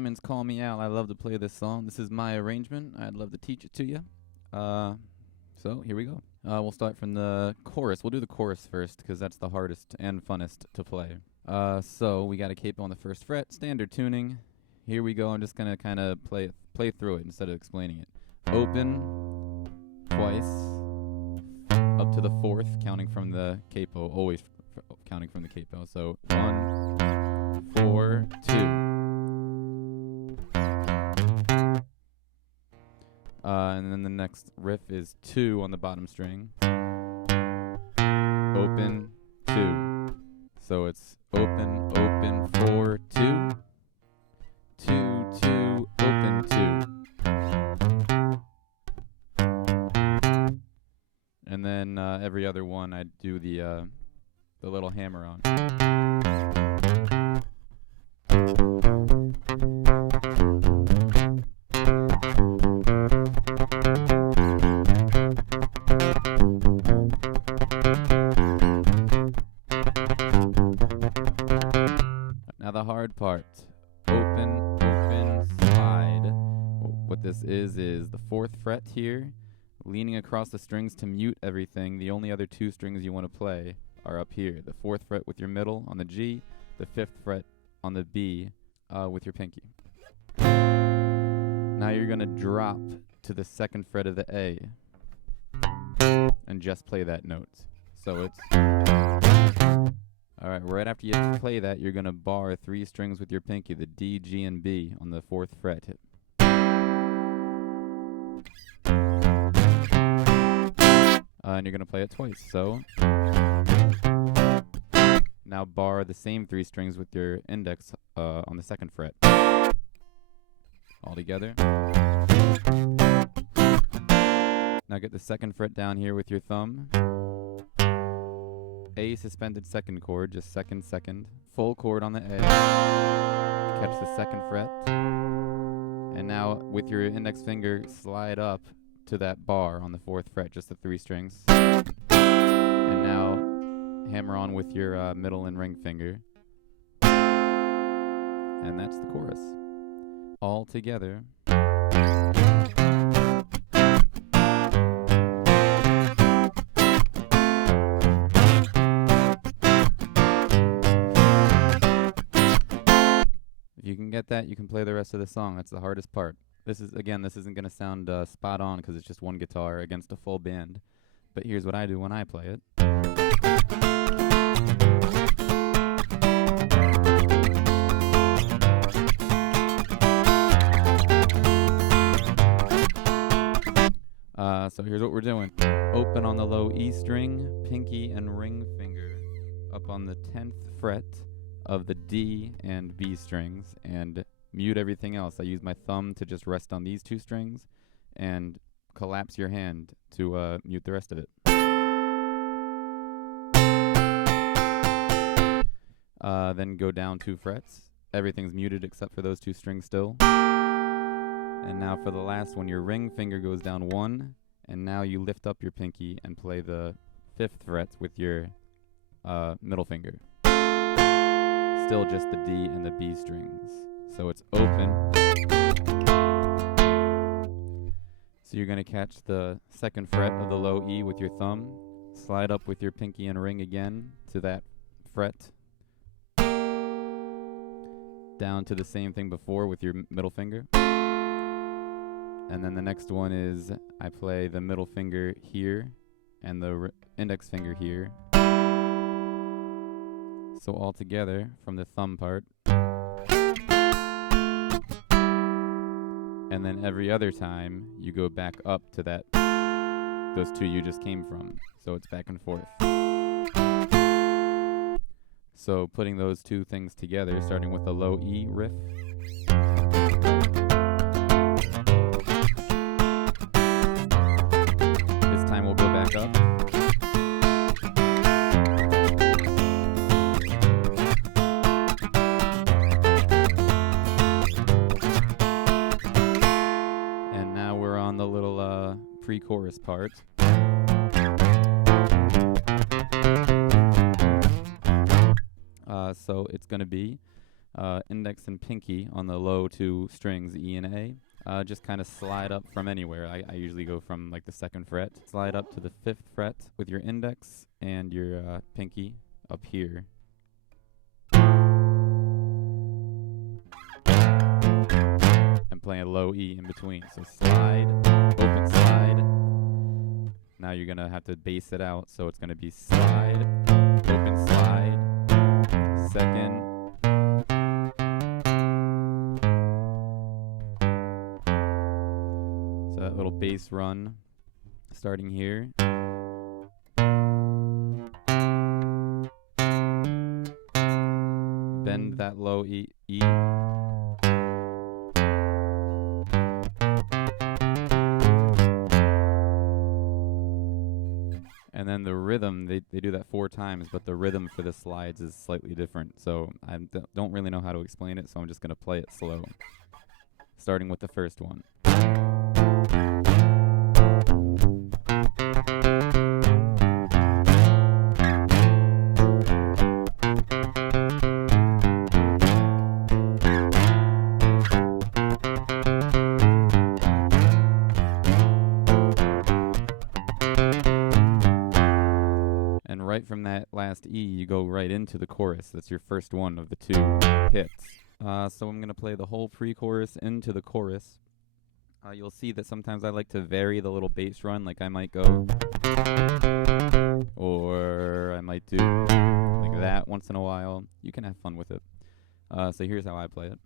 Diamonds Call Me Out. I love to play this song. This is my arrangement. I'd love to teach it to you. So here we go. We'll start from the chorus. We'll do the chorus first because that's the hardest and funnest to play. So we got a capo on the first fret, standard tuning. Here we go. I'm just gonna kind of play through it instead of explaining it. Open twice up to the fourth, counting from the capo. Always counting from the capo. So 1, 4, 2. And then the next riff is 2 on the bottom string. Open, 2. So it's open, open, 4, 2. 2, 2, open, 2. And then every other one I do the little hammer on. Now the hard part. Open, open, slide. What this is the 4th fret here, leaning across the strings to mute everything. The only other 2 strings you want to play are up here. The 4th fret with your middle on the G, the 5th fret on the B with your pinky. Now you're going to drop to the 2nd fret of the A and just play that note. So it's... Alright, right after you play that, you're going to bar 3 strings with your pinky, the D, G, and B on the 4th fret. And you're going to play it twice. So now bar the same 3 strings with your index on the 2nd fret. All together. Now get the 2nd fret down here with your thumb. A suspended 2nd chord, just second, second. Full chord on the A. Catch the 2nd fret. And now with your index finger, slide up to that bar on the 4th fret, just the 3 strings. And now hammer on with your middle and ring finger. And that's the chorus. All together. If you can get that, you can play the rest of the song. That's the hardest part. This isn't going to sound spot on because it's just one guitar against a full band. But here's what I do when I play it. So here's what we're doing. Open on the low E string, pinky and ring finger up on the 10th fret of the D and B strings, and mute everything else. I use my thumb to just rest on these 2 strings and collapse your hand to mute the rest of it. Then go down 2 frets. Everything's muted except for those 2 strings still. And now for the last one, your ring finger goes down 1, and now you lift up your pinky and play the 5th fret with your middle finger. Still just the D and the B strings. So it's open. So you're going to catch the 2nd fret of the low E with your thumb, slide up with your pinky and ring again to that fret, down to the same thing before with your middle finger. And then the next one is I play the middle finger here and the index finger here. So all together from the thumb part. And then every other time you go back up to those 2 you just came from. So it's back and forth. So putting those 2 things together, starting with the low E riff. This time we'll go back up. Pre-chorus part. So it's going to be index and pinky on the low two strings, E and A. Just kind of slide up from anywhere. I usually go from like the 2nd fret. Slide up to the 5th fret with your index and your pinky up here. And play a low E in between. So slide, open slide. Now you're going to have to bass it out. So it's going to be slide, open slide, 2nd. So that little bass run starting here. Bend that low E. And then the rhythm, they do that 4 times, but the rhythm for the slides is slightly different. So I don't really know how to explain it, so I'm just going to play it slow. Starting with the first one. Right from that last E, you go right into the chorus. That's your first one of the 2 hits. So I'm going to play the whole pre-chorus into the chorus. You'll see that sometimes I like to vary the little bass run, like I might go, or I might do like that once in a while. You can have fun with it. So here's how I play it.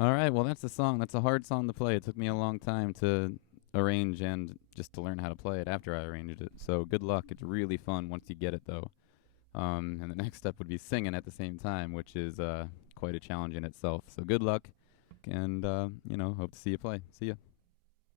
Alright, well that's the song. That's a hard song to play. It took me a long time to arrange and just to learn how to play it after I arranged it. So good luck. It's really fun once you get it though. And the next step would be singing at the same time, which is quite a challenge in itself. So good luck, and hope to see you play. See ya.